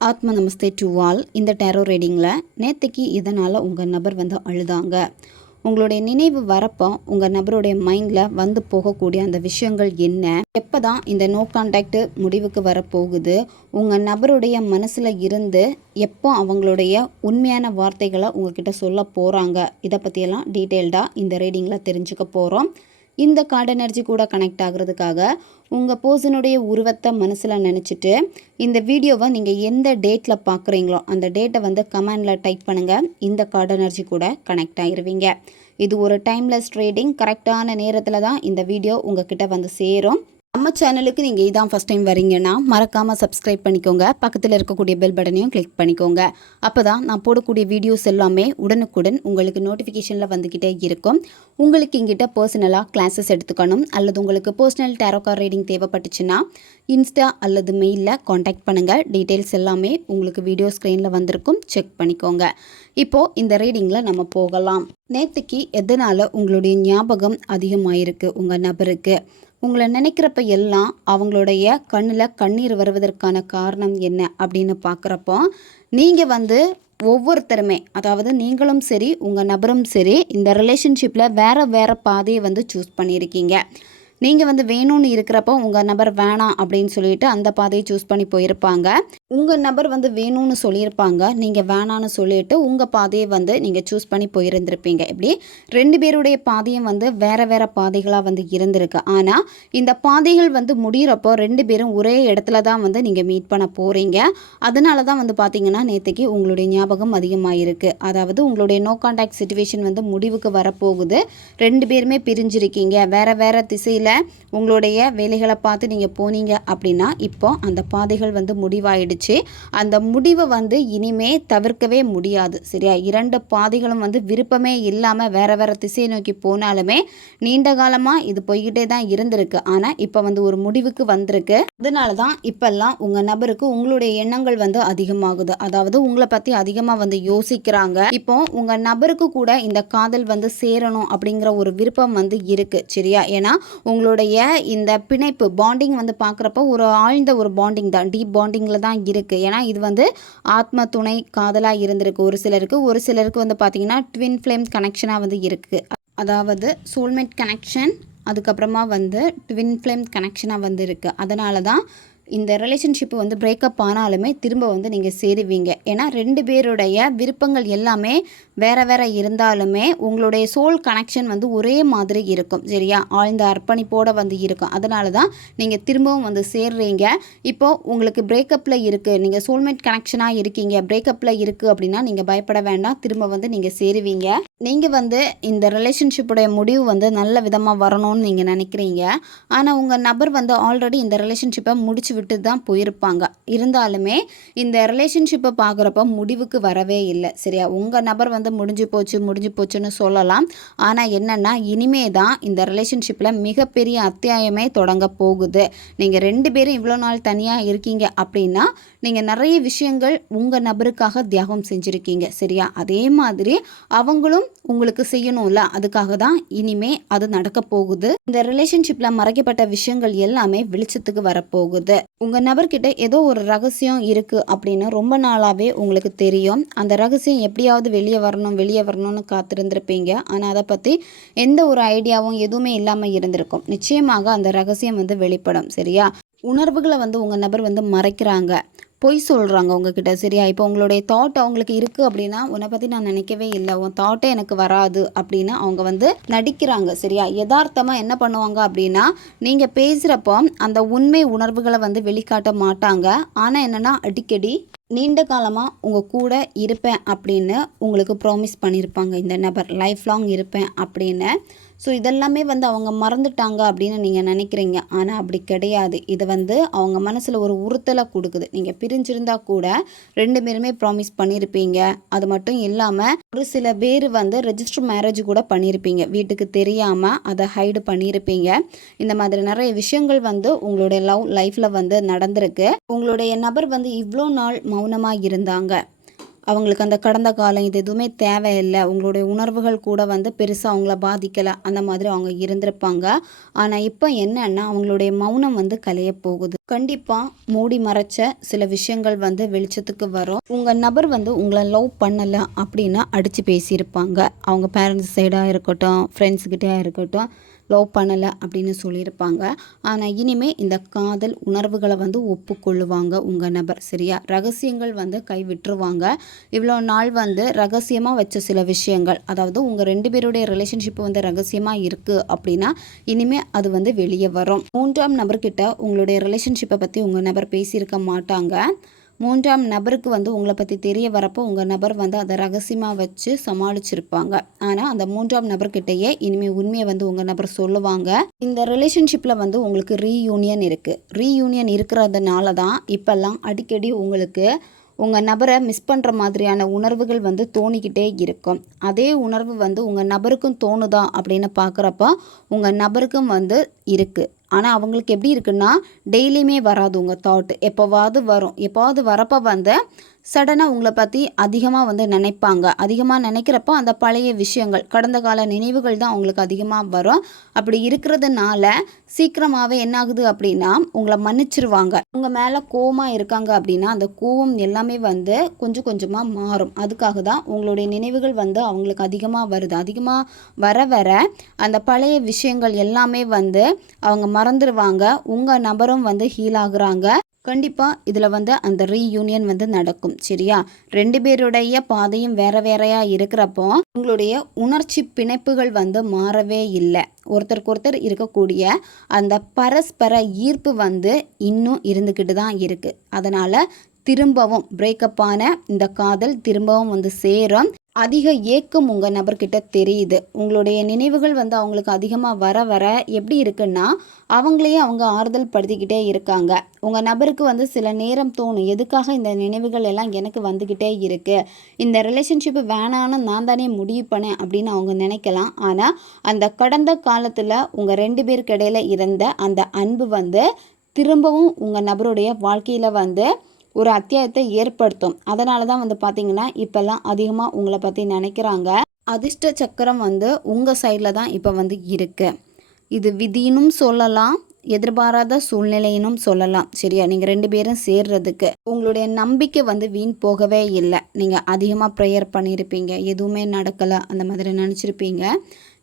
ஆத்ம நமஸ்தே to all. இந்த tarot ரீடிங்கில் நேற்றுக்கு இதனால் உங்கள் நபர் வந்து அழுதாங்க. உங்களுடைய நினைவு வரப்போ உங்கள் நபருடைய மைண்டில் வந்து போகக்கூடிய அந்த விஷயங்கள் என்ன, எப்போ தான் இந்த நோ கான்டாக்ட் முடிவுக்கு வரப்போகுது, உங்கள் நபருடைய மனசில் இருந்து எப்போ அவங்களுடைய உண்மையான வார்த்தைகளை உங்ககிட்ட சொல்ல போகிறாங்க, இதை பற்றியெல்லாம் டீட்டெயில்டாக இந்த ரீடிங்கில் தெரிஞ்சுக்க போகிறோம். இந்த கார்டு எனர்ஜி கூட கனெக்ட் ஆகிறதுக்காக உங்கள் பர்சனுடைய உருவத்தை மனசில் நினச்சிட்டு இந்த வீடியோவை நீங்கள் எந்த டேட்டில் பார்க்குறீங்களோ அந்த டேட்டை வந்து கமெண்டில் டைப் பண்ணுங்கள். இந்த கார்டு எனர்ஜி கூட கனெக்ட் ஆகிருவீங்க. இது ஒரு டைம்லெஸ் ட்ரேடிங். கரெக்டான நேரத்தில் தான் இந்த வீடியோ உங்ககிட்ட வந்து சேரும். நம்ம சேனலுக்கு நீங்கள் இதான் ஃபஸ்ட் டைம் வரீங்கன்னா மறக்காமல் சப்ஸ்கிரைப் பண்ணிக்கோங்க. பக்கத்தில் இருக்கக்கூடிய பெல் பட்டனையும் கிளிக் பண்ணிக்கோங்க. அப்போ தான் நான் போடக்கூடிய வீடியோஸ் எல்லாமே உடனுக்குடன் உங்களுக்கு நோட்டிஃபிகேஷனில் வந்துக்கிட்டே இருக்கும். உங்களுக்கு இங்கிட்ட பர்சனலாக கிளாஸஸ் எடுத்துக்கணும் அல்லது உங்களுக்கு பர்சனல் டேரோ கார்டு ரீடிங் தேவைப்பட்டுச்சுன்னா இன்ஸ்டா அல்லது மெயிலில் காண்டாக்ட் பண்ணுங்கள். டீட்டெயில்ஸ் எல்லாமே உங்களுக்கு வீடியோ ஸ்க்ரீனில் வந்திருக்கும், செக் பண்ணிக்கோங்க. இப்போது இந்த ரீடிங்கில் நம்ம போகலாம். நேற்றுக்கு எதனால் உங்களுடைய ஞாபகம் அதிகமாயிருக்கு உங்கள் நபருக்கு? உங்களை நினைக்கிறப்ப எல்லாம் அவங்களுடைய கண்ணில் கண்ணீர் வருவதற்கான காரணம் என்ன அப்படின்னு பார்க்குறப்போ நீங்கள் வந்து ஒவ்வொருத்தருமே, அதாவது நீங்களும் சரி உங்கள் நபரும் சரி, இந்த ரிலேஷன்ஷிப்பில் வேறு பாதையை வந்து சூஸ் பண்ணியிருக்கீங்க. நீங்கள் வந்து வேணும்னு இருக்கிறப்போ உங்கள் நபர் வேணாம் அப்படின்னு சொல்லிட்டு அந்த பாதையை சூஸ் பண்ணி போயிருப்பாங்க. உங்கள் நபர் வந்து வேணும்னு சொல்லியிருப்பாங்க, நீங்கள் வேணான்னு சொல்லிட்டு உங்கள் பாதையை வந்து நீங்கள் சூஸ் பண்ணி போயிருந்திருப்பீங்க. இப்படி ரெண்டு பேருடைய பாதையும் வந்து வேறு பாதைகளாக வந்து இருந்திருக்கு. ஆனால் இந்த பாதைகள் வந்து முடிகிறப்போ ரெண்டு பேரும் ஒரே இடத்துல தான் வந்து நீங்கள் மீட் பண்ண போகிறீங்க. அதனால தான் வந்து பார்த்தீங்கன்னா நேற்றுக்கு உங்களுடைய ஞாபகம் அதிகமாக இருக்குது. அதாவது உங்களுடைய நோ கான்டாக்ட் சிச்சுவேஷன் வந்து முடிவுக்கு வரப்போகுது. ரெண்டு பேருமே பிரிஞ்சிருக்கீங்க. வேறு திசையில் உங்களுடைய வேலைகளை பார்த்து நீங்கள் போனீங்க அப்படின்னா இப்போ அந்த பாதைகள் வந்து முடிவாயிடுச்சு. அந்த முடிவை வந்து இனிமே தவிர்க்கவே முடியாது. சரியா? இரண்டு பாதைகளும் வந்து விருப்பமே இல்லாமல் வேறு திசையை நோக்கி போனாலுமே நீண்ட காலமாக இது போய்கிட்டே தான் இருந்திருக்கு. ஆனால் இப்போ வந்து ஒரு முடிவுக்கு வந்திருக்கு. அதனால தான் இப்பெல்லாம் உங்கள் நபருக்கு உங்களுடைய எண்ணங்கள் வந்து அதிகமாகுது. அதாவது உங்களை பற்றி அதிகமாக வந்து யோசிக்கிறாங்க. இப்போ உங்கள் நபருக்கு கூட இந்த காதல் வந்து சேரணும் அப்படிங்கிற ஒரு விருப்பம் வந்து இருக்குது. சரியா? ஏன்னா உங்களுடைய இந்த பிணைப்பு பாண்டிங் வந்து பார்க்குறப்போ ஒரு ஆழ்ந்த ஒரு பாண்டிங் தான், டீப் பாண்டிங்கில் தான் இருக்குது. ஏன்னா இது வந்து ஆத்ம துணை காதலாக இருந்திருக்கு ஒரு சிலருக்கு வந்து பார்த்திங்கன்னா ட்வின் ஃப்ளேம் கனெக்ஷனாக வந்து இருக்குது. அதாவது சோல்மேட் கனெக்ஷன், அதுக்கப்புறமா வந்து ட்வின் ஃப்ளேம் கனெக்ஷனாக வந்து இருக்குது. அதனால தான் இந்த ரிலேஷன்ஷிப்பு வந்து பிரேக்கப் ஆனாலுமே திரும்ப வந்து நீங்கள் சேருவீங்க. ஏன்னா ரெண்டு பேருடைய விருப்பங்கள் எல்லாமே வேறு இருந்தாலுமே உங்களுடைய சோல் கனெக்ஷன் வந்து ஒரே மாதிரி இருக்கும். சரியா? ஆழ்ந்த அர்ப்பணிப்போடு வந்து இருக்கும். அதனால தான் நீங்கள் திரும்பவும் வந்து சேர்றீங்க. இப்போது உங்களுக்கு பிரேக்கப்பில் இருக்குது, நீங்கள் சோல்மேட் கனெக்ஷனாக இருக்கீங்க, பிரேக்கப்பில் இருக்குது அப்படின்னா நீங்கள் பயப்பட வேண்டாம். திரும்ப வந்து நீங்கள் சேருவீங்க. நீங்கள் வந்து இந்த ரிலேஷன்ஷிப்புடைய முடிவு வந்து நல்ல விதமாக வரணும்னு நீங்கள் நினைக்கிறீங்க. ஆனால் உங்கள் நபர் வந்து ஆல்ரெடி இந்த ரிலேஷன்ஷிப்பை முடிச்சு விட்டு தான் போயிருப்பாங்க. இருந்தாலுமே இந்த ரிலேஷன்ஷிப்பை பார்க்குறப்ப முடிவுக்கு வரவே இல்லை. சரியா? உங்கள் நபர் வந்து முடிஞ்சு போச்சுன்னு சொல்லலாம். ஆனால் என்னென்னா இனிமே தான் இந்த ரிலேஷன்ஷிப்பில் மிகப்பெரிய அத்தியாயமே தொடங்க போகுது. நீங்கள் ரெண்டு பேரும் இவ்வளோ நாள் தனியாக இருக்கீங்க அப்படின்னா நீங்கள் நிறைய விஷயங்கள் உங்கள் நபருக்காக தியாகம் செஞ்சுருக்கீங்க. சரியா? அதே மாதிரி அவங்களும் உங்களுக்கு செய்யணும்ல, அதுக்காக தான் இனிமே அது நடக்க போகுது. இந்த ரிலேஷன்ஷிப்பில் மறைக்கப்பட்ட விஷயங்கள் எல்லாமே வெளிச்சத்துக்கு வரப்போகுது. உங்கள் நபர்கிட்ட ஏதோ ஒரு ரகசியம் இருக்குது அப்படின்னு ரொம்ப நாளாகவே உங்களுக்கு தெரியும். அந்த ரகசியம் எப்படியாவது வெளியே வரணும்னு காத்திருந்திருப்பீங்க. ஆனால் அதை பற்றி எந்த ஒரு ஐடியாவும் எதுவுமே இல்லாமல் இருந்திருக்கும். நிச்சயமாக அந்த ரகசியம் வந்து வெளிப்படும். சரியா? உணர்வுகளை வந்து உங்கள் நபர் வந்து மறைக்கிறாங்க, பொய் சொல்கிறாங்க உங்ககிட்ட. சரியா? இப்போ உங்களுடைய தாட் அவங்களுக்கு இருக்குது அப்படின்னா உன்னை பற்றி நான் நினைக்கவே இல்லை, உன் தாட்டே எனக்கு வராது அப்படின்னு அவங்க வந்து நடிக்கிறாங்க. சரியா? யதார்த்தமாக என்ன பண்ணுவாங்க அப்படின்னா நீங்கள் பேசுகிறப்போ அந்த உண்மை உணர்வுகளை வந்து வெளிக்காட்ட மாட்டாங்க. ஆனால் என்னென்னா அடிக்கடி நீண்ட காலமாக உங்கள் கூட இருப்பேன் அப்படின்னு உங்களுக்கு ப்ராமிஸ் பண்ணியிருப்பாங்க இந்த நபர், லைஃப் லாங் இருப்பேன் அப்படின்னு. ஸோ இதெல்லாமே வந்து அவங்க மறந்துட்டாங்க அப்படின்னு நீங்கள் நினைக்கிறீங்க. ஆனால் அப்படி கிடையாது. இது வந்து அவங்க மனசில் ஒரு உறுத்தலை கொடுக்குது. நீங்கள் பிரிஞ்சிருந்தால் கூட ரெண்டு பேருமே ப்ராமிஸ் பண்ணியிருப்பீங்க. அது மட்டும் இல்லாமல் ஒரு சில பேர் வந்து ரெஜிஸ்டர் மேரேஜ் கூட பண்ணியிருப்பீங்க, வீட்டுக்கு தெரியாமல் அதை ஹைடு பண்ணியிருப்பீங்க. இந்த மாதிரி நிறைய விஷயங்கள் வந்து உங்களுடைய லவ் லைஃப்பில் வந்து நடந்திருக்கு. உங்களுடைய நபர் வந்து இவ்வளோ நாள் மௌனமாக இருந்தாங்க. அவங்களுக்கு அந்த கடந்த காலம் இது எதுவுமே தேவையில்லை, உங்களுடைய உணர்வுகள் கூட வந்து பெருசாக அவங்கள பாதிக்கலை, அந்த மாதிரி அவங்க இருந்திருப்பாங்க. ஆனால் இப்போ என்னன்னா அவங்களுடைய மௌனம் வந்து கலைய போகுது. கண்டிப்பாக மூடி மறைச்ச சில விஷயங்கள் வந்து வெளிச்சத்துக்கு வரும். உங்கள் நபர் வந்து உங்களை லவ் பண்ணலை அப்படின்னா அடித்து பேசியிருப்பாங்க. அவங்க பேரண்ட்ஸ் சைடாக இருக்கட்டும், ஃப்ரெண்ட்ஸ்கிட்டே இருக்கட்டும், லவ் பண்ணலை அப்படின்னு சொல்லியிருப்பாங்க. ஆனால் இனிமேல் இந்த காதல் உணர்வுகளை வந்து ஒப்புக்கொள்ளுவாங்க உங்கள் நபர். சரியா? ரகசியங்கள் வந்து கை விட்டுருவாங்க. இவ்வளோ நாள் வந்து ரகசியமாக வச்ச சில விஷயங்கள், அதாவது உங்கள் 2 பேருடைய ரிலேஷன்ஷிப் வந்து ரகசியமாக இருக்குது அப்படின்னா இனிமேல் அது வந்து வெளியே வரும். 3ஆம் நபர்கிட்ட உங்களுடைய ரிலேஷன்ஷிப்பை பற்றி உங்கள் நபர் பேசியிருக்க மாட்டாங்க. 3ஆம் நபருக்கு வந்து உங்களை பற்றி தெரிய வரப்போ உங்கள் நபர் வந்து அதை ரகசியமாக வச்சு சமாளிச்சிருப்பாங்க. ஆனால் அந்த 3ஆம் நபர்கிட்டயே இனிமேல் உண்மையை வந்து உங்கள் நபர் சொல்லுவாங்க. இந்த ரிலேஷன்ஷிப்பில் வந்து உங்களுக்கு ரீயூனியன் இருக்குது. ரீயூனியன் இருக்கிறதுனால தான் இப்போல்லாம் அடிக்கடி உங்களுக்கு உங்கள் நபரை மிஸ் பண்ணுற மாதிரியான உணர்வுகள் வந்து தோணிக்கிட்டே இருக்கும். அதே உணர்வு வந்து உங்கள் நபருக்கும் தோணுதா அப்படின்னு பார்க்குறப்ப உங்கள் நபருக்கும் வந்து இருக்குது. ஆனால் அவங்களுக்கு எப்படி இருக்குன்னா டெய்லியுமே வராது உங்கள் தாட், எப்போவாவது வரும். எப்போவாது வரப்போ வந்து சடனாக உங்களை பற்றி அதிகமாக வந்து நினைப்பாங்க. அதிகமாக நினைக்கிறப்போ அந்த பழைய விஷயங்கள், கடந்த கால நினைவுகள் தான் அவங்களுக்கு அதிகமாக வரும். அப்படி இருக்கிறதுனால சீக்கிரமாகவே என்ன ஆகுது அப்படின்னா உங்களை மன்னிச்சிருவாங்க. உங்கள் மேலே கோவமாக இருக்காங்க அப்படின்னா அந்த கோவம் எல்லாமே வந்து கொஞ்சம் கொஞ்சமாக மாறும். அதுக்காக தான் உங்களுடைய நினைவுகள் வந்து அவங்களுக்கு அதிகமாக வருது. அதிகமாக வர வர அந்த பழைய விஷயங்கள் எல்லாமே வந்து அவங்க மறந்துடுவாங்க. உங்கள் நபரும் வந்து ஹீல் ஆகுறாங்க. கண்டிப்பாக இதில் வந்து அந்த ரீயூனியன் வந்து நடக்கும். சரியா? 2 பேருடைய பாதையும் வேற வேறையாக இருக்கிறப்போ உங்களுடைய உணர்ச்சி பிணைப்புகள் வந்து மாறவே இல்லை. ஒருத்தருக்கு ஒருத்தர் இருக்கக்கூடிய அந்த பரஸ்பர ஈர்ப்பு வந்து இன்னும் இருந்துக்கிட்டு தான் இருக்குது. அதனால் திரும்பவும் பிரேக்கப்பான இந்த காதல் திரும்பவும் வந்து சேரும். அதிக ஏக்கம் உங்கள் நபர்கிட்ட தெரியுது. உங்களுடைய நினைவுகள் வந்து அவங்களுக்கு அதிகமாக வர வர எப்படி இருக்குன்னா அவங்களையே அவங்க ஆறுதல் படுத்திக்கிட்டே இருக்காங்க. உங்கள் நபருக்கு வந்து சில நேரம் தோணும், எதுக்காக இந்த நினைவுகள் எல்லாம் எனக்கு வந்துக்கிட்டே இருக்குது, இந்த ரிலேஷன்ஷிப்பு வேணான்னு நான் தானே முடிவு பண்ணேன் அப்படின்னு அவங்க நினைக்கலாம். ஆனால் அந்த கடந்த காலத்தில் உங்கள் 2 பேருக்கு இடையில இருந்த அந்த அன்பு வந்து திரும்பவும் உங்கள் நபருடைய வாழ்க்கையில் வந்து ஒரு அத்தியாயத்தை ஏற்படுத்தும். அதனால தான் வந்து பார்த்திங்கன்னா இப்போல்லாம் அதிகமாக உங்களை பற்றி நினைக்கிறாங்க. அதிர்ஷ்ட சக்கரம் வந்து உங்கள் சைடில் தான் இப்போ வந்து இருக்குது. இது விதினும் சொல்லலாம், எதிர்பாராத சூழ்நிலையினும் சொல்லலாம். சரியா? நீங்கள் 2 பேரும் சேர்றதுக்கு உங்களுடைய நம்பிக்கை வந்து வீண் போகவே இல்லை. நீங்கள் அதிகமாக ப்ரேயர் பண்ணியிருப்பீங்க, எதுவுமே நடக்கலை அந்த மாதிரி நினச்சிருப்பீங்க.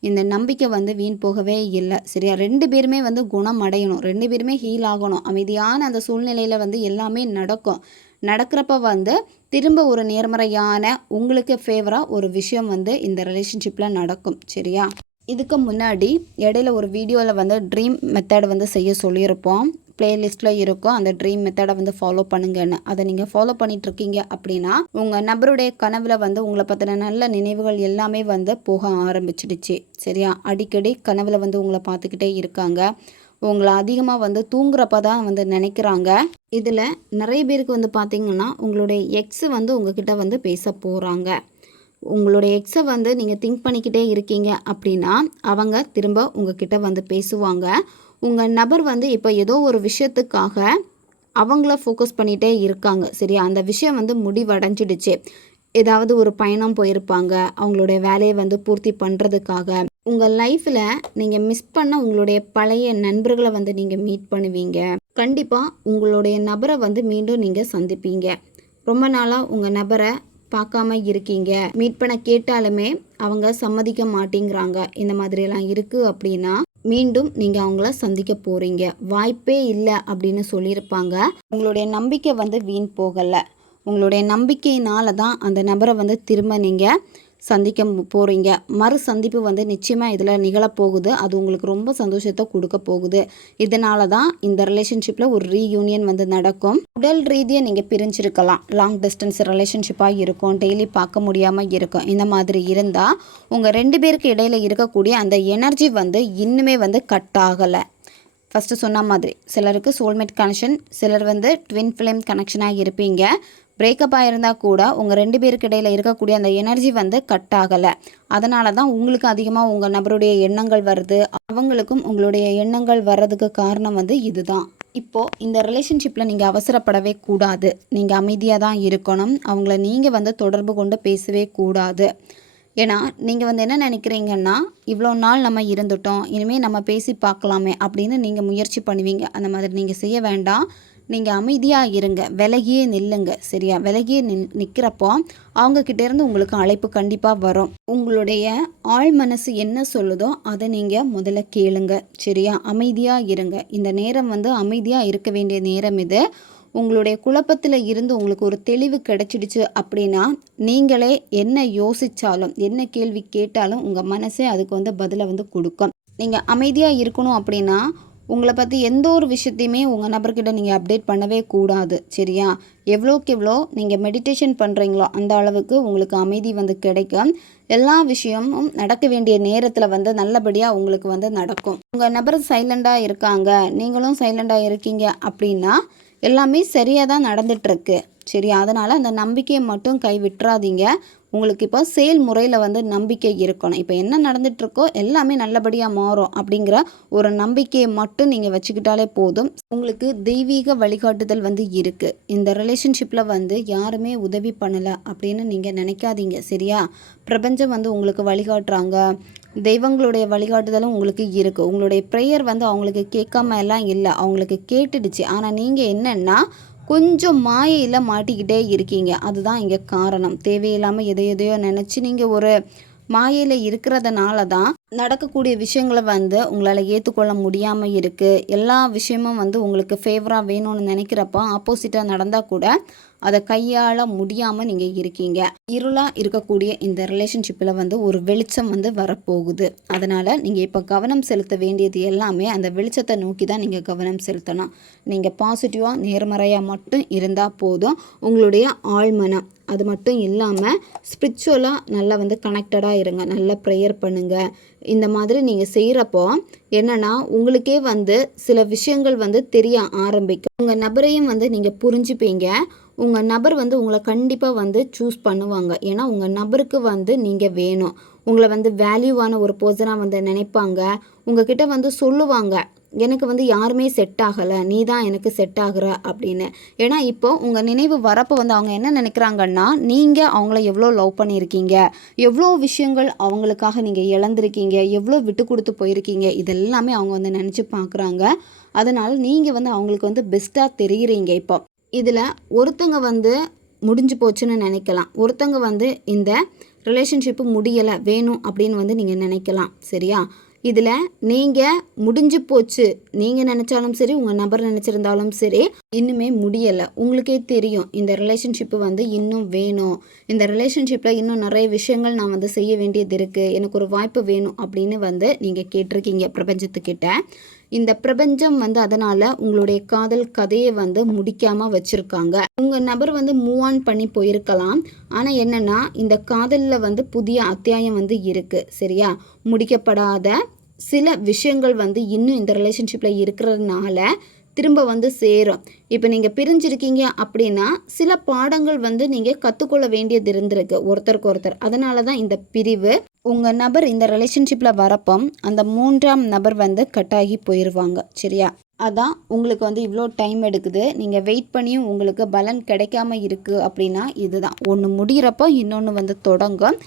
இந்த நம்பிக்கை வந்து வீண் போகவே இல்லை. சரியா? 2 பேருமே வந்து குணம் அடையணும், 2 பேருமே ஹீல் ஆகணும். அமைதியான அந்த சூழ்நிலையில் வந்து எல்லாமே நடக்கும். நடக்கிறப்ப வந்து திரும்ப ஒரு நேர்மறையான உங்களுக்கு ஃபேவராக ஒரு விஷயம் வந்து இந்த ரிலேஷன்ஷிப்பில் நடக்கும். சரியா? இதுக்கு முன்னாடி இடையில ஒரு வீடியோவில் வந்து ட்ரீம் மெத்தட் வந்து செய்ய சொல்லியிருப்போம். பிளேலிஸ்ட்டில் இருக்கும், அந்த ட்ரீம் மெத்தடை வந்து ஃபாலோ பண்ணுங்கன்னு. அதை நீங்கள் ஃபாலோ பண்ணிகிட்ருக்கீங்க அப்படின்னா உங்கள் நபருடைய கனவில் வந்து உங்களை பற்றின நல்ல நினைவுகள் எல்லாமே வந்து போக ஆரம்பிச்சிடுச்சு. சரியா? அடிக்கடி கனவில் வந்து உங்களை பார்த்துக்கிட்டே இருக்காங்க. உங்களை அதிகமாக வந்து தூங்குறப்ப தான் வந்து நினைக்கிறாங்க. இதில் நிறைய பேருக்கு வந்து பார்த்திங்கன்னா உங்களுடைய எக்ஸ் வந்து உங்ககிட்ட வந்து பேச போகிறாங்க. உங்களுடைய எக்ஸை வந்து நீங்கள் திங்க் பண்ணிக்கிட்டே இருக்கீங்க அப்படின்னா அவங்க திரும்ப உங்ககிட்ட வந்து பேசுவாங்க. உங்கள் நபர் வந்து இப்போ ஏதோ ஒரு விஷயத்துக்காக அவங்கள ஃபோக்கஸ் பண்ணிகிட்டே இருக்காங்க. சரியா? அந்த விஷயம் வந்து முடிவடைஞ்சிடுச்சு. ஏதாவது ஒரு பயணம் போயிருப்பாங்க, அவங்களுடைய வேலையை வந்து பூர்த்தி பண்ணுறதுக்காக. உங்கள் லைஃப்பில் நீங்கள் மிஸ் பண்ண உங்களுடைய பழைய நண்பர்களை வந்து நீங்கள் மீட் பண்ணுவீங்க. கண்டிப்பாக உங்களுடைய நபரை வந்து மீண்டும் நீங்கள் சந்திப்பீங்க. ரொம்ப நாளாக உங்கள் நபரை பார்க்காம இருக்கீங்க, மீட் பண்ண கேட்டாலுமே அவங்க சம்மதிக்க மாட்டேங்கிறாங்க, இந்த மாதிரியெல்லாம் இருக்குது அப்படின்னா மீண்டும் நீங்கள் அவங்கள சந்திக்க போகிறீங்க. வாய்ப்பே இல்லை அப்படின்னு சொல்லியிருப்பாங்க. உங்களுடைய நம்பிக்கை வந்து வீண் போகலை. உங்களுடைய நம்பிக்கையினால தான் அந்த நபரை வந்து திரும்ப நீங்கள் சந்திக்க போகிறீங்க. மறு சந்திப்பு வந்து நிச்சயமாக இதில் நிகழப்போகுது. அது உங்களுக்கு ரொம்ப சந்தோஷத்தை கொடுக்க போகுது. இதனால தான் இந்த ரிலேஷன்ஷிப்பில் ஒரு ரீயூனியன் வந்து நடக்கும். உடல் ரீதியாக நீங்கள் பிரிஞ்சிருக்கலாம், லாங் டிஸ்டன்ஸ் ரிலேஷன்ஷிப்பாக இருக்கும், டெய்லி பார்க்க முடியாமல் இருக்கும். இந்த மாதிரி இருந்தால் உங்கள் 2 பேருக்கு இடையில இருக்கக்கூடிய அந்த எனர்ஜி வந்து இன்னுமே வந்து கட் ஆகலை. ஃபஸ்ட்டு சொன்ன மாதிரி சிலருக்கு சோல்மேட் கனெக்ஷன், சிலர் வந்து ட்வின் ஃப்ளேம் கனெக்ஷனாக இருப்பீங்க. பிரேக்கப் ஆகிருந்தால் கூட உங்கள் 2 பேருக்கு இடையில் இருக்கக்கூடிய அந்த எனர்ஜி வந்து கட் ஆகலை. அதனால தான் உங்களுக்கு அதிகமாக உங்கள் நபருடைய எண்ணங்கள் வருது. அவங்களுக்கும் உங்களுடைய எண்ணங்கள் வர்றதுக்கு காரணம் வந்து இதுதான். இப்போது இந்த ரிலேஷன்ஷிப்பில் நீங்கள் அவசரப்படவே கூடாது. நீங்கள் அமைதியாக தான் இருக்கணும். அவங்கள நீங்கள் வந்து தொடர்பு கொண்டு பேசவே கூடாது. ஏன்னா நீங்கள் வந்து என்ன நினைக்கிறீங்கன்னா, இவ்வளோ நாள் நம்ம இருந்துட்டோம், இனிமேல் நம்ம பேசி பார்க்கலாமே அப்படின்னு நீங்கள் முயற்சி பண்ணுவீங்க. அந்த மாதிரி நீங்கள் செய்ய வேண்டாம். நீங்கள் அமைதியாக இருங்க, விலகியே நில்லுங்க. சரியா? விலகியே நிற்கிறப்போ அவங்கக்கிட்டேருந்து உங்களுக்கு அழைப்பு கண்டிப்பாக வரும். உங்களுடைய ஆழ் மனசு என்ன சொல்லுதோ அதை நீங்கள் முதல்ல கேளுங்க. சரியா? அமைதியாக இருங்க. இந்த நேரம் வந்து அமைதியாக இருக்க வேண்டிய நேரம் இது. உங்களுடைய குழப்பத்தில் இருந்து உங்களுக்கு ஒரு தெளிவு கிடைச்சிடுச்சு அப்படின்னா, நீங்களே என்ன யோசித்தாலும் என்ன கேள்வி கேட்டாலும் உங்கள் மனசே அதுக்கு வந்து பதிலை வந்து கொடுக்கும். நீங்கள் அமைதியாக இருக்கணும் அப்படின்னா, உங்களை பற்றி எந்த ஒரு விஷயத்தையுமே உங்கள் நபர்கிட்ட நீங்கள் அப்டேட் பண்ணவே கூடாது. சரியா? எவ்வளோக்கு எவ்வளோ நீங்கள் மெடிடேஷன் பண்ணுறீங்களோ அந்த அளவுக்கு உங்களுக்கு அமைதி வந்து கிடைக்கும். எல்லா விஷயமும் நடக்க வேண்டிய நேரத்தில் வந்து நல்லபடியாக உங்களுக்கு வந்து நடக்கும். உங்கள் நபர் சைலண்டாக இருக்காங்க, நீங்களும் சைலண்டாக இருக்கீங்க அப்படின்னா எல்லாமே சரியாக தான் நடந்துகிட்ருக்கு. சரி, அதனால் அந்த நம்பிக்கையை மட்டும் கைவிட்டுறாதீங்க. உங்களுக்கு இப்போ செயல்முறையில் வந்து நம்பிக்கை இருக்கணும். இப்போ என்ன நடந்துகிட்ருக்கோ எல்லாமே நல்லபடியாக மாறும் அப்படிங்கிற ஒரு நம்பிக்கையை மட்டும் நீங்கள் வச்சுக்கிட்டாலே போதும். உங்களுக்கு தெய்வீக வழிகாட்டுதல் வந்து இருக்குது. இந்த ரிலேஷன்ஷிப்பில் வந்து யாருமே உதவி பண்ணலை அப்படின்னு நீங்கள் நினைக்காதீங்க. சரியா? பிரபஞ்சம் வந்து உங்களுக்கு வழிகாட்டுறாங்க. தெய்வங்களுடைய வழிகாட்டுதலும் உங்களுக்கு இருக்குது. உங்களுடைய ப்ரேயர் வந்து அவங்களுக்கு கேட்காம எல்லாம் இல்லை, அவங்களுக்கு கேட்டுடுச்சு. ஆனால் நீங்கள் என்னென்னா கொஞ்சம் மாயையில் மாட்டிக்கிட்டே இருக்கீங்க. அதுதான் இங்கே காரணம். தேவையில்லாமல் எதையோ நினச்சி நீங்கள் ஒரு மாயையில் இருக்கிறதுனால தான் நடக்கக்கூடிய விஷயங்களை வந்து உங்களால் ஏற்றுக்கொள்ள முடியாமல் இருக்குது. எல்லா விஷயமும் வந்து உங்களுக்கு ஃபேவராக வேணும்னு நினைக்கிறப்போ ஆப்போசிட்டாக நடந்தால் கூட அதை கையாள முடியாமல் நீங்கள் இருக்கீங்க. இருளாக இருக்கக்கூடிய இந்த ரிலேஷன்ஷிப்பில் வந்து ஒரு வெளிச்சம் வந்து வரப்போகுது. அதனால் நீங்கள் இப்போ கவனம் செலுத்த வேண்டியது எல்லாமே அந்த வெளிச்சத்தை நோக்கி தான் நீங்கள் கவனம் செலுத்தணும். நீங்கள் பாசிட்டிவாக நேர்மறையாக மட்டும் இருந்தால் போதும். உங்களுடைய ஆழ்மனம் அது மட்டும் இல்லாமல் ஸ்பிரிச்சுவலாக நல்லா வந்து கனெக்டடாக இருங்க. நல்லா ப்ரேயர் பண்ணுங்கள். இந்த மாதிரி நீங்கள் செய்கிறப்போ என்னென்னா உங்களுக்கே வந்து சில விஷயங்கள் வந்து தெரிய ஆரம்பிக்கும். உங்கள் நபரையும் வந்து நீங்கள் புரிஞ்சுப்பீங்க. உங்கள் நபர் வந்து உங்களை கண்டிப்பாக வந்து சூஸ் பண்ணுவாங்க. ஏன்னா உங்கள் நபருக்கு வந்து நீங்கள் வேணும். உங்களை வந்து வேல்யூவான ஒரு பர்சனாக வந்து நினைப்பாங்க. உங்ககிட்ட வந்து சொல்லுவாங்க, எனக்கு வந்து யாருமே செட் ஆகலை, நீ தான் எனக்கு செட் ஆகுற அப்படின்னு. ஏன்னா இப்போ உங்கள் நினைவு வரப்போ வந்து அவங்க என்ன நினைக்கிறாங்கன்னா, நீங்கள் அவங்கள எவ்வளோ லவ் பண்ணியிருக்கீங்க, எவ்வளோ விஷயங்கள் அவங்களுக்காக நீங்கள் இழந்திருக்கீங்க, எவ்வளோ விட்டு கொடுத்து போயிருக்கீங்க, இதெல்லாமே அவங்க வந்து நினச்சி பார்க்குறாங்க. அதனால் நீங்கள் வந்து அவங்களுக்கு வந்து பெஸ்ட்டாக தெரிகிறீங்க. இப்போ இதில் ஒருத்தங்க வந்து முடிஞ்சு போச்சுன்னு நினைக்கலாம், ஒருத்தங்க வந்து இந்த ரிலேஷன்ஷிப்பு முடியலை வேணும் அப்படின்னு வந்து நீங்கள் நினைக்கலாம். சரியா? இதில் நீங்கள் முடிஞ்சு போச்சு நீங்கள் நினச்சாலும் சரி, உங்கள் நபர் நினச்சிருந்தாலும் சரி, இன்னுமே முடியலை. உங்களுக்கே தெரியும் இந்த ரிலேஷன்ஷிப்பு வந்து இன்னும் வேணும், இந்த ரிலேஷன்ஷிப்பில் இன்னும் நிறைய விஷயங்கள் நான் வந்து செய்ய வேண்டியது இருக்குது, எனக்கு ஒரு வாய்ப்பு வேணும் அப்படின்னு வந்து நீங்கள் கேட்டிருக்கீங்க பிரபஞ்சத்துக்கிட்ட. இந்த பிரபஞ்சம் வந்து அதனால் உங்களுடைய காதல் கதையை வந்து முடிக்காமல் வச்சுருக்காங்க. உங்கள் நபர் வந்து மூவ் ஆன் பண்ணி போயிருக்கலாம். ஆனால் என்னென்னா இந்த காதலில் வந்து புதிய அத்தியாயம் வந்து இருக்குது. சரியா? முடிக்கப்படாத சில விஷயங்கள் வந்து இன்னும் இந்த ரிலேஷன்ஷிப்பில் இருக்கிறதுனால திரும்ப வந்து சேரும். இப்போ நீங்கள் பிரிஞ்சிருக்கீங்க அப்படின்னா சில பாடங்கள் வந்து நீங்கள் கற்றுக்கொள்ள வேண்டியது இருந்திருக்கு ஒருத்தருக்கு ஒருத்தர். அதனால தான் இந்த பிரிவு. உங்கள் நபர் இந்த ரிலேஷன்ஷிப்பில் வரப்போ அந்த மூன்றாம் நபர் வந்து கட்டாகி போயிடுவாங்க. சரியா? அதான் உங்களுக்கு வந்து இவ்வளோ டைம் எடுக்குது. நீங்கள் வெயிட் பண்ணியும் உங்களுக்கு பலன் கிடைக்காம இருக்குது அப்படின்னா இதுதான். ஒன்று முடிகிறப்போ இன்னொன்று வந்து தொடங்கும்.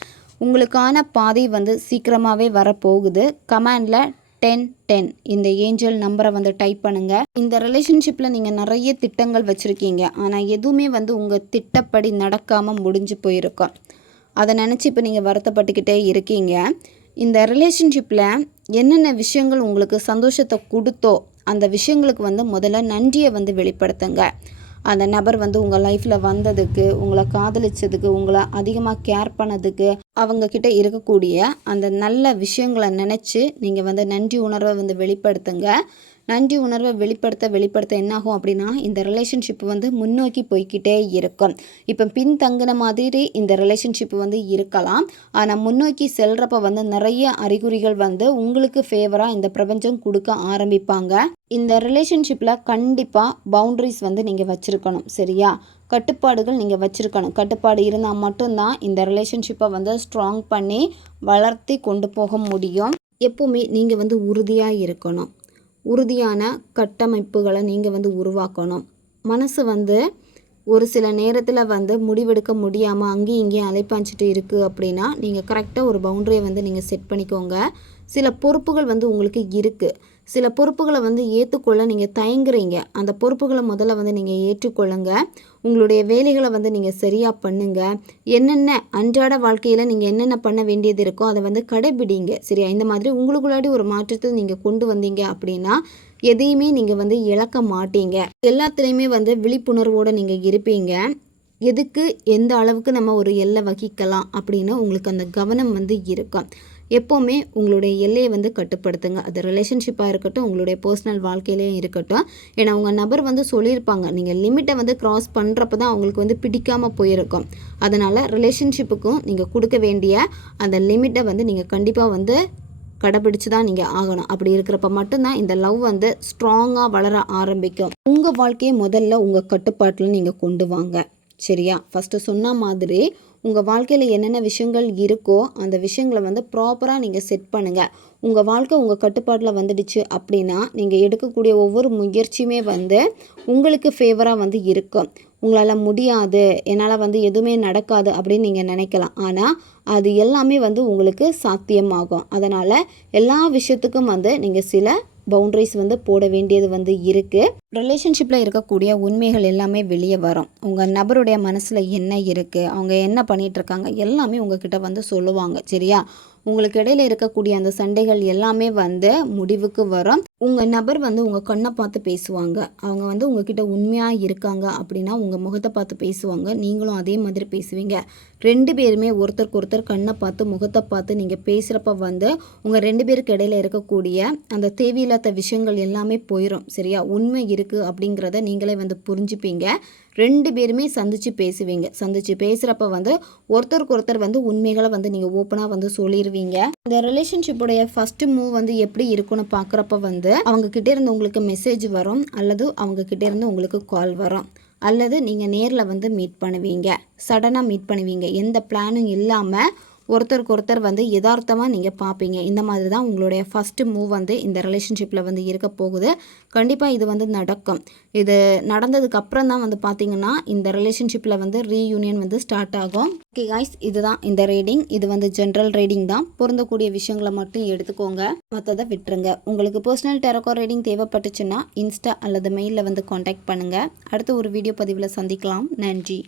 உங்களுக்கான பாதை வந்து சீக்கிரமாகவே வரப்போகுது. கமெண்டில் 1010 இந்த ஏஞ்சல் நம்பரை வந்து டைப் பண்ணுங்கள். இந்த ரிலேஷன்ஷிப்பில் நீங்கள் நிறைய திட்டங்கள் வச்சுருக்கீங்க, ஆனால் எதுவுமே வந்து உங்கள் திட்டப்படி நடக்காமல் முடிஞ்சு போயிருக்கோம். அதை நினச்சி இப்போ நீங்கள் வருத்தப்பட்டுக்கிட்டே இருக்கீங்க. இந்த ரிலேஷன்ஷிப்பில் என்னென்ன விஷயங்கள் உங்களுக்கு சந்தோஷத்தை கொடுத்தோ அந்த விஷயங்களுக்கு வந்து முதல்ல நன்றியை வந்து வெளிப்படுத்துங்க. அந்த நபர் வந்து உங்கள் லைஃப்பில் வந்ததுக்கு, உங்களை காதலிச்சதுக்கு, உங்களை அதிகமாக கேர் பண்ணதுக்கு, அவங்கக்கிட்ட இருக்கக்கூடிய அந்த நல்ல விஷயங்களை நினச்சி நீங்கள் வந்து நன்றி உணர்வை வந்து வெளிப்படுத்துங்க. நன்றி உணர்வை வெளிப்படுத்த என்னாகும் அப்படின்னா இந்த ரிலேஷன்ஷிப் வந்து முன்னோக்கி போய்கிட்டே இருக்கும். இப்போ பின்தங்கின மாதிரி இந்த ரிலேஷன்ஷிப் வந்து இருக்கலாம், ஆனால் முன்னோக்கி செல்றப்ப வந்து நிறைய அறிகுறிகள் வந்து உங்களுக்கு ஃபேவராக இந்த பிரபஞ்சம் கொடுக்க ஆரம்பிப்பாங்க. இந்த ரிலேஷன்ஷிப்பில் கண்டிப்பாக பவுண்ட்ரிஸ் வந்து நீங்கள் வச்சுருக்கணும். சரியா? கட்டுப்பாடுகள் நீங்கள் வச்சுருக்கணும். கட்டுப்பாடு இருந்தால் மட்டும்தான் இந்த ரிலேஷன்ஷிப்பை வந்து ஸ்ட்ராங் பண்ணி வளர்த்தி கொண்டு போக முடியும். எப்போவுமே நீங்கள் வந்து உறுதியாக இருக்கணும். உறுதியான கட்டமைப்புகளை நீங்கள் வந்து உருவாக்கணும். மனசு வந்து ஒரு சில நேரத்தில் வந்து முடிவெடுக்க முடியாமல் அங்கேயும் இங்கேயும் அலைப்பாஞ்சிட்டு இருக்குது அப்படின்னா நீங்கள் கரெக்டாக ஒரு பவுண்டரியை வந்து நீங்கள் செட் பண்ணிக்கோங்க. சில பொறுப்புகள் வந்து உங்களுக்கு இருக்குது. சில பொறுப்புகளை வந்து ஏற்றுக்கொள்ள நீங்கள் தயங்குறீங்க. அந்த பொறுப்புகளை முதல்ல வந்து நீங்கள் ஏற்றுக்கொள்ளுங்க. உங்களுடைய வேலைகளை வந்து நீங்கள் சரியாக பண்ணுங்கள். என்னென்ன அன்றாட வாழ்க்கையில் நீங்கள் என்னென்ன பண்ண வேண்டியது இருக்கோ அதை வந்து கடைபிடிங்க. சரியா? இந்த மாதிரி உங்களுக்குள்ளாடி ஒரு மாற்றத்தை நீங்கள் கொண்டு வந்தீங்க அப்படின்னா எதையுமே நீங்கள் வந்து இழக்க மாட்டீங்க. எல்லாத்துலேயுமே வந்து விழிப்புணர்வோடு நீங்கள் இருப்பீங்க. எதுக்கு எந்த அளவுக்கு நம்ம ஒரு எல்லை வகிக்கலாம் அப்படின்னு உங்களுக்கு அந்த கவனம் வந்து இருக்கும். எப்போவுமே உங்களுடைய எல்லையை வந்து கட்டுப்படுத்துங்க. அது ரிலேஷன்ஷிப்பாக இருக்கட்டும், உங்களுடைய பர்சனல் வாழ்க்கையிலையும் இருக்கட்டும். ஏன்னா உங்கள் நபர் வந்து சொல்லியிருப்பாங்க, நீங்கள் லிமிட்டை வந்து க்ராஸ் பண்ணுறப்ப தான் அவங்களுக்கு வந்து பிடிக்காமல் போயிருக்கும். அதனால் ரிலேஷன்ஷிப்புக்கும் நீங்கள் கொடுக்க வேண்டிய அந்த லிமிட்டை வந்து நீங்கள் கண்டிப்பாக வந்து கடைபிடிச்சு தான் நீங்கள் ஆகணும். அப்படி இருக்கிறப்ப மட்டும்தான் இந்த லவ் வந்து ஸ்ட்ராங்காக வளர ஆரம்பிக்கும். உங்கள் வாழ்க்கையை முதல்ல உங்கள் கட்டுப்பாட்டில் நீங்கள் கொண்டு வாங்க. சரியா? ஃபஸ்ட்டு சொன்ன மாதிரி உங்கள் வாழ்க்கையில் என்னென்ன விஷயங்கள் இருக்கோ அந்த விஷயங்களை வந்து ப்ராப்பராக நீங்கள் செட் பண்ணுங்கள். உங்கள் வாழ்க்கை உங்கள் கட்டுப்பாட்டில் வந்துடுச்சு அப்படின்னா நீங்கள் எடுக்கக்கூடிய ஒவ்வொரு முயற்சியுமே வந்து உங்களுக்கு ஃபேவராக வந்து இருக்கும். உங்களால் முடியாது, என்னால் வந்து எதுவுமே நடக்காது அப்படின்னு நீங்கள் நினைக்கலாம். ஆனால் அது எல்லாமே வந்து உங்களுக்கு சாத்தியமாகும். அதனால் எல்லா விஷயத்துக்கும் வந்து நீங்கள் சில பவுண்ட்ரிஸ் வந்து போட வேண்டியது வந்து இருக்குது. ரிலேஷன்ஷிப்பில் இருக்கக்கூடிய உண்மைகள் எல்லாமே வெளியே வரும். உங்கள் நபருடைய மனசில் என்ன இருக்குது, அவங்க என்ன பண்ணிகிட்ருக்காங்க எல்லாமே உங்ககிட்ட வந்து சொல்லுவாங்க. சரியா? உங்களுக்கு இடையில இருக்கக்கூடிய அந்த சண்டைகள் எல்லாமே வந்து முடிவுக்கு வரும். உங்கள் நபர் வந்து உங்கள் கண்ணை பார்த்து பேசுவாங்க. அவங்க வந்து உங்ககிட்ட உண்மையாக இருக்காங்க அப்படின்னா உங்கள் முகத்தை பார்த்து பேசுவாங்க. நீங்களும் அதே மாதிரி பேசுவீங்க. 2 பேருமே ஒருத்தருக்கு ஒருத்தர் கண்ணை பார்த்து முகத்தை பார்த்து நீங்கள் பேசுகிறப்ப வந்து உங்கள் 2 பேருக்கு இடையில இருக்கக்கூடிய அந்த தேவையில்லாத விஷயங்கள் எல்லாமே போயிடும். சரியா? உண்மை இருக்குது அப்படிங்கிறத நீங்களே வந்து புரிஞ்சுப்பீங்க. 2 பேருமே சந்தித்து பேசுவீங்க. சந்தித்து பேசுகிறப்ப வந்து ஒருத்தருக்கு ஒருத்தர் வந்து உண்மைகளை வந்து நீங்கள் ஓப்பனாக வந்து சொல்லிடுவீங்க. இந்த ரிலேஷன்ஷிப்புடைய ஃபஸ்ட்டு மூவ் வந்து எப்படி இருக்குன்னு பார்க்குறப்ப வந்து அவங்கக்கிட்டே இருந்து உங்களுக்கு மெசேஜ் வரும், அல்லது அவங்கக்கிட்டே இருந்து உங்களுக்கு கால் வரும், அல்லது நீங்கள் நேரில் வந்து மீட் பண்ணுவீங்க. சடனாக மீட் பண்ணுவீங்க. எந்த பிளானும் இல்லாமல் ஒருத்தருக்கு ஒருத்தர் வந்து யதார்த்தமாக நீங்கள் பார்ப்பீங்க. இந்த மாதிரி தான் உங்களுடைய ஃபஸ்ட்டு மூவ் வந்து இந்த ரிலேஷன்ஷிப்பில் வந்து இருக்க போகுது. கண்டிப்பாக இது வந்து நடக்கும். இது நடந்ததுக்கு அப்புறம் தான் வந்து பார்த்திங்கன்னா இந்த ரிலேஷன்ஷிப்பில் வந்து ரீயூனியன் வந்து ஸ்டார்ட் ஆகும். ஓகே காய்ஸ், இதுதான் இந்த ரீடிங். இது வந்து ஜென்ரல் ரீடிங் தான். பொருந்தக்கூடிய விஷயங்களை மட்டும் எடுத்துக்கோங்க, மற்றதை விட்டுருங்க. உங்களுக்கு பர்சனல் டேரோக்கோ ரீடிங் தேவைப்பட்டுச்சுன்னா இன்ஸ்டா அல்லது மெயிலில் வந்து காண்டாக்ட் பண்ணுங்கள். அடுத்த ஒரு வீடியோ பதிவில் சந்திக்கலாம். நன்றி.